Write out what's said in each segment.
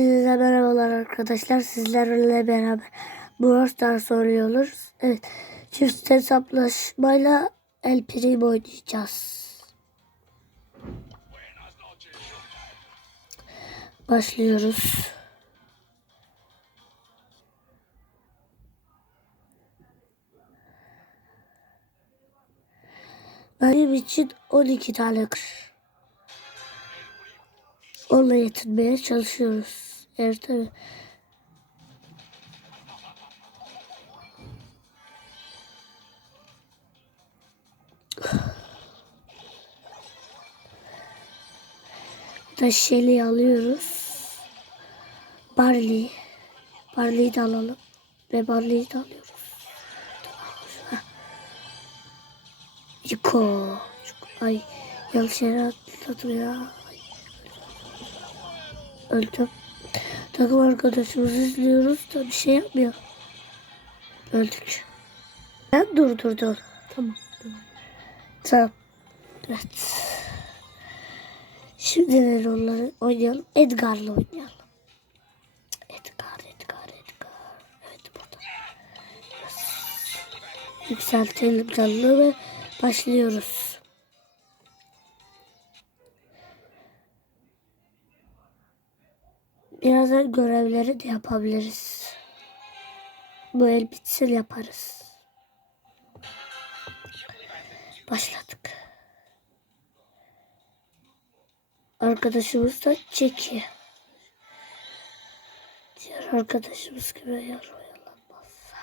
Size merhabalar arkadaşlar. Sizlerle beraber Brawl Stars oynuyoruz. Evet. Çift hesaplaşmayla El Primo oynayacağız. Başlıyoruz. Benim için 12 tane kır. Onunla yetinmeye çalışıyoruz. Evet tabii. Taşeli alıyoruz. Barley. Barley'i de alalım. Ve Barley'i de alıyoruz. Yiko. Ay yanlış yere atladım ya. Öldüm. Takım arkadaşımızı izliyoruz da bir şey yapmıyor. Öldük. Ben durdurdum. Tamam. Tamam. Tamam. Evet. Şimdi de onları oynayalım. Edgar'la oynayalım. Edgar, Edgar, Edgar. Evet burada. Yükseltelim canlı ve başlıyoruz. Birazdan görevleri de yapabiliriz. Bu el bitsin yaparız. Başladık. Arkadaşımız da çekiyor. Diğer arkadaşımız gibi yer oyalanmazsa.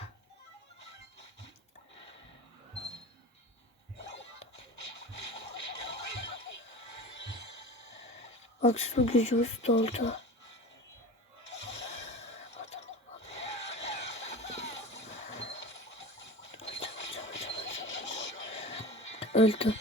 Maksimum gücümüz doldu. Öldü.